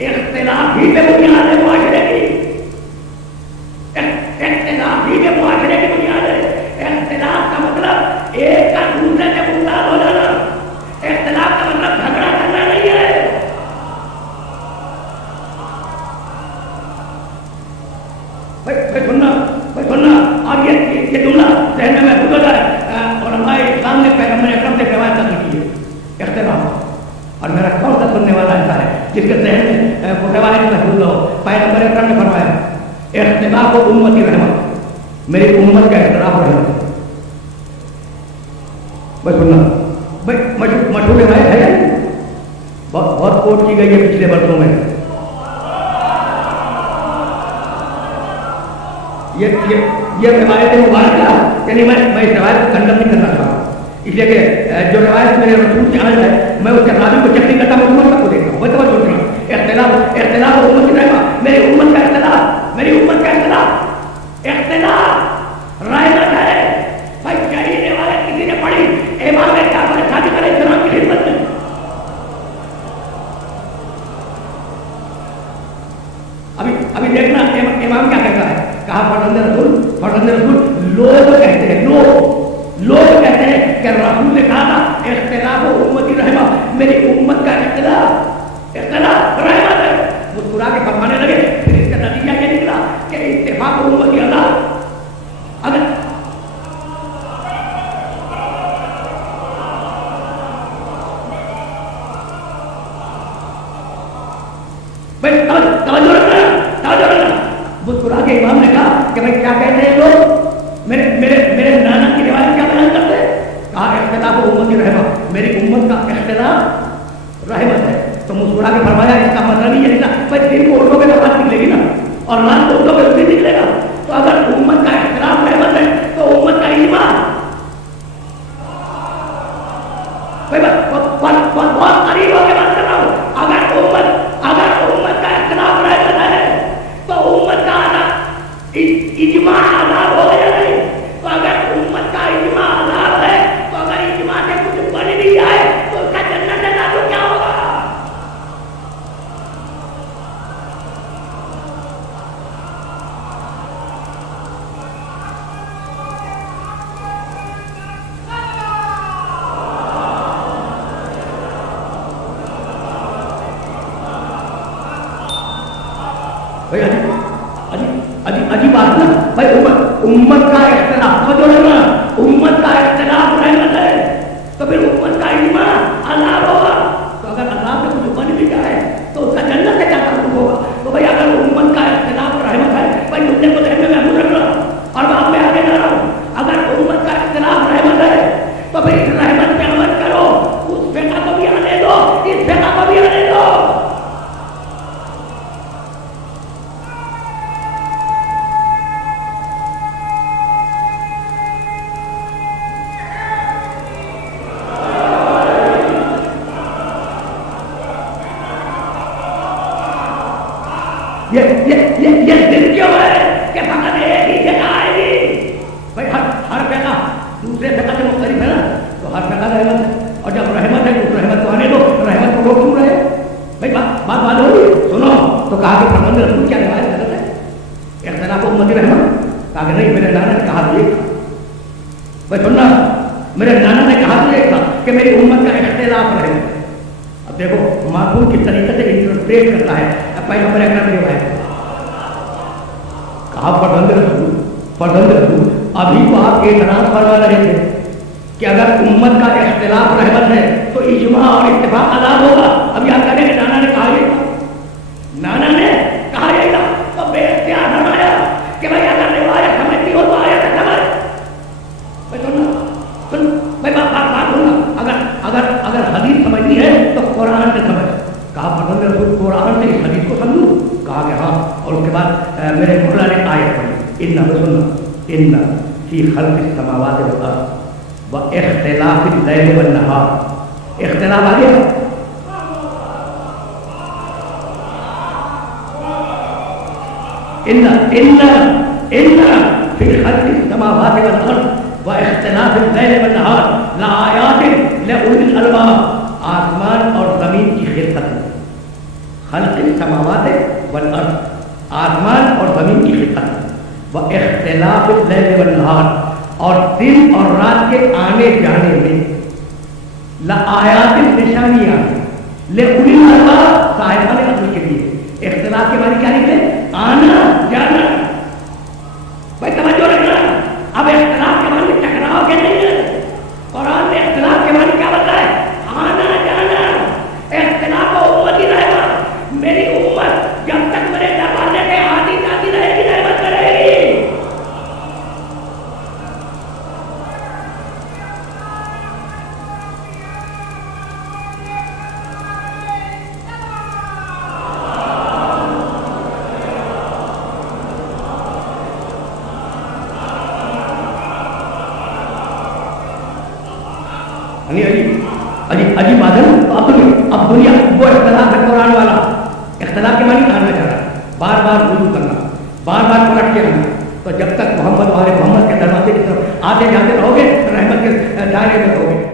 اختلاف ہی پہ بنیاد ہے معاشرے کی، اختلاف ہی پہ معاشرے کی بنیاد ہے. اختلاف کا مطلب ایک کا دوسرے سے مختلف ہو جانا، اختلاف کا مطلب جھگڑا کرنا نہیں ہے. سننا اور یہ جملہ ذہن میں گزر ہے. علماء اسلام نے پیغمبر اکرم سے روایت نقل کی ہے اختلاف، اور میرا کون سا سننے والا ایسا ہے جس کے ذہن میں وہ روایت محفوظ ہو. پیغمبر اکرم نے فرمایا اختلاف و امتی رحمت، میری امت کا اختلاف رحمت ہے. بھائی سننا مشہور روایت ہے، بہت کوٹ کی گئی ہے پچھلے برسوں میں. یہ روایت مبارکہ، یعنی میں اس روایت کو کنڈم نہیں کرنا چاہتا ہوں، اس لیے کہ جو روایت میرے رسول سے آج ہے میں اس کے راوی کو چیک نہیں کرتا، میں امت کو دیکھتا ہوں. میں تو سوچ رہا ہوں اختلاف امت کی رحمت، میری امت کا اختلاف، میری امت کا اختلاف رحمت ہے. بھائی کئی روایت کسی نے پڑھی امام جعفر صادق علیہ السلام کی خدمت میں، ابھی دیکھنا امام کیا کہتا ہے. کہا فرزند رسول لوگ کہتے ہیں، لوگ کہتے ہیں کہ رسول نے کہا تھا اختلاف و امتی رحمت، میری امت کا اختلاف رحمت ہے. مسکرا کے فرمانے لگے. پھر اس کا نتیجہ یہ نکلا کہ اتفاق و امتی عذاب. اگر مسکرا کے امام نے کہا کہ بھائی کیا کہتے ہیں لوگ، میرے نانا کی روایت کیا بیان کرتے ہیں. کہا اختلاف و امتی رحمت، میری امت کا اختلاف رحمت ہے. تو مسکرا کے فرمایا اس کا مطلب یہ نکلا بھائی دن کو اردو کے بات نکلے گی نا، اور رات کو اردو کے نکلے گا. تو اگر امت کا اختلاف رحمت ہے تو امت کا ایمان بہت قریب ہو کے بات کر رہا ہوں. اگر امت کا اختلاف رحمت ہے تو امت کا اجماع عذاب ہو یا نہیں. تو اگر امت کا اجماع عذاب ہے تو اگر اجماع سے کچھ بن بھی جائے تو اس کا جنت سے تعلق کیا ہوگا؟ عجیب بات نا بھائی. امت کا اختلاف جو ہے نا، امت کا اختلاف رحمت ہے، تو پھر امت کا اجماع عذاب ہوگا. تو اگر عذاب سے کچھ بن بھی جائے تو اس کا جنت سے کیا تعلق ہوگا؟ تو بھائی اگر امت کا اختلاف رحمت ہے، بھائی مجھے کو ذہن میں محفوظ رکھ رہا ہوں اور میں آپ میں آگے جا رہا ہوں. اگر امت کا اختلاف رحمت ہے تو پھر اس رحمت پہ عمل کرو، اس فقہ کو بھی آنے دو، اس فقہ کو بھی آنے دو. یہ دن کیوں ہے کہ فقط ایک ہی جگہ آئے گی؟ بھائی ہر فقہ دوسرے فقہ سے مختلف ہے نا، تو ہر فقہ رحمت ہے. اور جب رحمت ہے تو اس رحمت کو آنے دو، رحمت کو روک کیوں رہے؟ بھائی بات ہوگی سنو. تو کہا کہ فرزند رسول کیا روایت غلط ہے اختلاف امتی رحمت؟ کہا کہ نہیں، میرے نانا نے کہا تو یہ تھا. بھائی سننا، میرے نانا نے کہا تو یہ تھا کہ میری امت کا اختلاف رحمت ہے. اب دیکھو معقول کس طریقے سے انٹرپریٹ کرتا ہے. اب پیغمبر اکرم کی روایت کہا فرزند رسول ابھی تو آپ اعتراض فرما رہے تھے کہ اگر امت کا اختلاف رحمت ہے تو اجماع اور اتفاق عذاب ہوگا. ابھی آپ کہہ رہے کہ نانا نے کہا یہ تھا، نانا نے کہا یہ تھا. تو بے اختیار فرمایا کہ بھائی اگر روایت سمجھتی ہو تو آیا تھا سمجھ. بھائی بات سننا، اگر حدیث سمجھنی ہے تو قرآن سے سمجھ. کہا فرزند رسول قرآن سے اس حدیث کو سمجھوں؟ کہا کہ ہاں. اور اس کے بعد میرے مولا نے آیت پڑھی ان فی خلق السماوات والارض واختلاف اللیل والنہار. اختلاف آ گیا. ان فی خلق السماوات والارض واختلاف اللیل والنہار لآیات لأولی الالباب. آسمان اور زمین کی خلقت، خلق السماوات والارض، آسمان اور زمین کی خلقت، واختلاف اللیل والنہار، اور دن اور رات کے آنے جانے میں، لآیات نشانیاں لأولی الالباب صاحبان عقل کے لیے۔ اختلاف کے معنی کیا نکلے؟ آنا جانا۔ بھائی توجہ رکھنا، اب اختلاف کے معنی ٹکراؤ کے نہیں ہے، قرآن نے اختلاف کے معنی کیا بتایا؟ آنا جانا۔ اختلاف و امتی رہے گا، میری امت جب تک میرے دروازے پہ آتی جاتی رہے گی رحمت میں رہے گی۔ عجیب بات ہے نا۔ اب دنیا وہ اختلاف ہے قرآن والا، اختلاف کے معنی آنا چاہ رہا ہے، بار بار رجوع کرنا، بار بار پلٹ کے رہنا۔ تو جب تک محمد والے محمد کے دروازے کی طرف آتے جاتے رہو گے، رحمت کے دائرے میں رہو گے۔